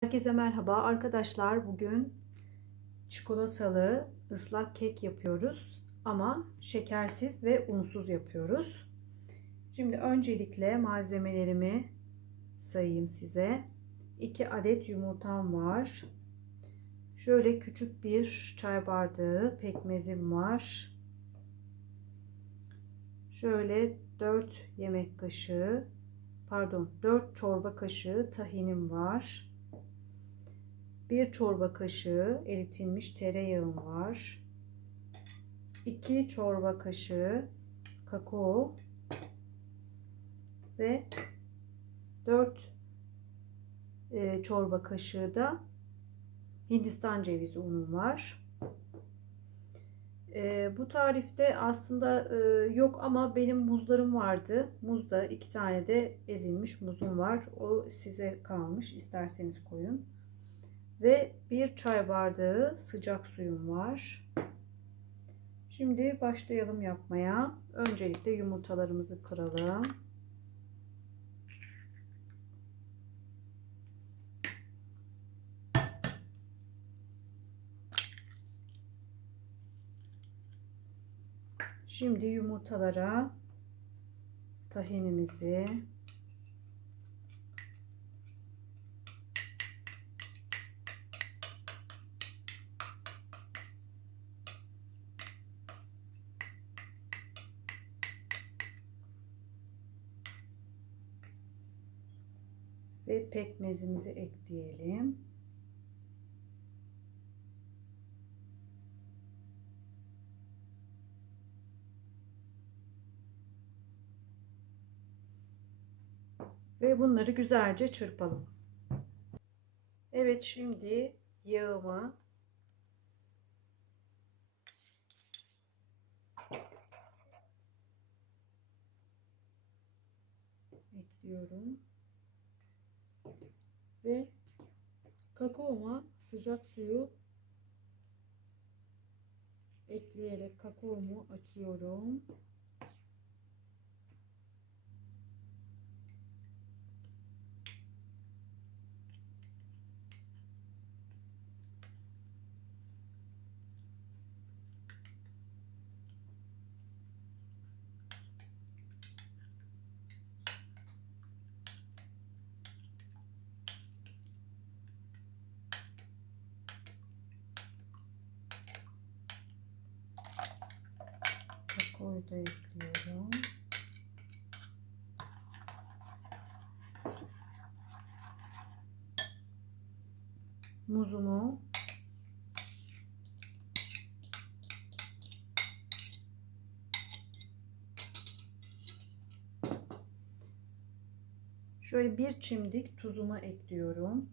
Herkese merhaba arkadaşlar. Bugün çikolatalı ıslak kek yapıyoruz ama şekersiz ve unsuz yapıyoruz. Şimdi öncelikle malzemelerimi sayayım size. 2 adet yumurtam var. Şöyle küçük bir çay bardağı pekmezim var. Şöyle 4 yemek kaşığı pardon 4 çorba kaşığı tahinim var. 1 çorba kaşığı eritilmiş tereyağım var. 2 çorba kaşığı kakao ve 4 e, çorba kaşığı da Hindistan cevizi unum var. E, bu tarifte aslında e, yok ama benim muzlarım vardı. Muzda iki tane de ezilmiş muzum var. O size kalmış. İsterseniz koyun. Ve bir çay bardağı sıcak suyum var. Şimdi başlayalım yapmaya. Öncelikle yumurtalarımızı kıralım. Şimdi yumurtalara tahinimizi ve pekmezimizi ekleyelim. Ve bunları güzelce çırpalım. Evet şimdi yağımı ekliyorum. Ve kakaoma sıcak suyu ekleyerek kakaomu açıyorum. Da ekliyorum. Muzumu Şöyle bir çimdik tuzumu ekliyorum.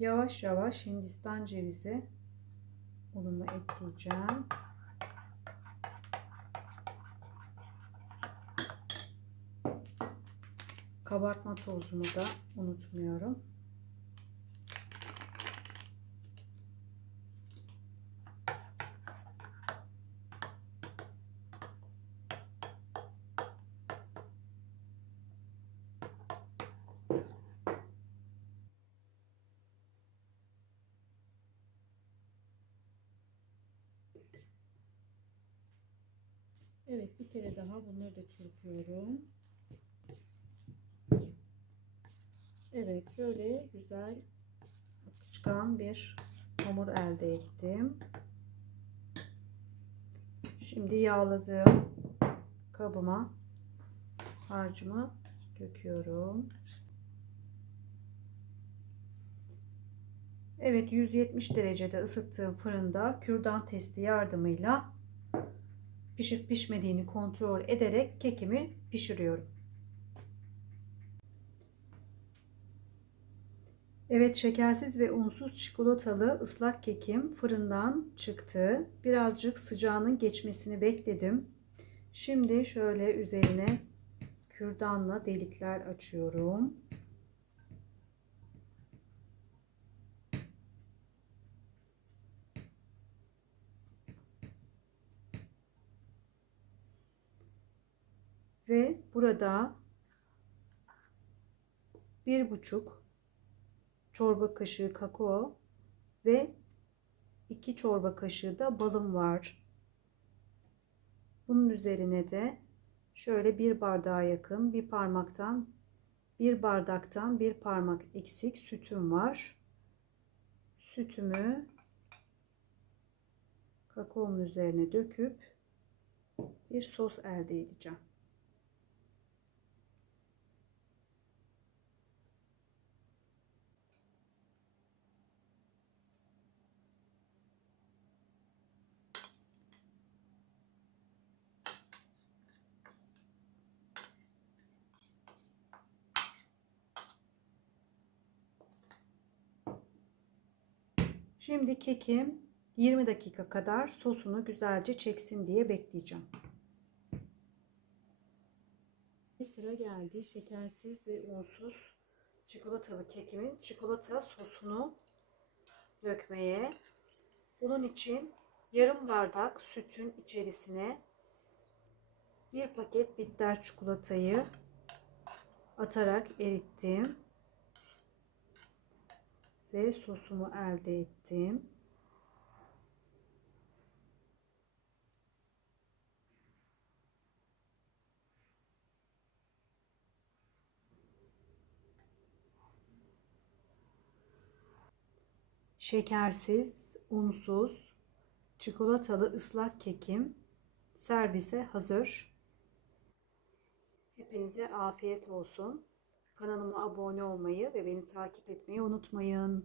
Yavaş yavaş Hindistan cevizi unumu ekleyeceğim. Kabartma tozumu da unutmuyorum. Evet bir kere daha bunları da çırpıyorum. Evet şöyle güzel akışkan bir hamur elde ettim. Şimdi yağladığım kabıma harcımı döküyorum. Evet 170 derecede ısıttığım fırında kürdan testi yardımıyla pişip pişmediğini kontrol ederek kekimi pişiriyorum. Evet şekersiz ve unsuz çikolatalı ıslak kekim fırından çıktı. Birazcık sıcağının geçmesini bekledim. Şimdi şöyle üzerine kürdanla delikler açıyorum. Ve burada bir buçuk çorba kaşığı kakao ve 2 çorba kaşığı da balım var. Bunun üzerine de şöyle bir bardağa yakın bir parmaktan bir bardaktan bir parmak eksik sütüm var. Sütümü kakaonun üzerine döküp bir sos elde edeceğim. Şimdi kekim 20 dakika kadar sosunu güzelce çeksin diye bekleyeceğim. Sıra geldi şekersiz ve unsuz çikolatalı kekimin çikolata sosunu dökmeye. Bunun için yarım bardak sütün içerisine bir paket bitter çikolatayı atarak erittim ve sosumu elde ettim. Şekersiz, unsuz, çikolatalı ıslak kekim servise hazır. Hepinize afiyet olsun. Kanalıma abone olmayı ve beni takip etmeyi unutmayın.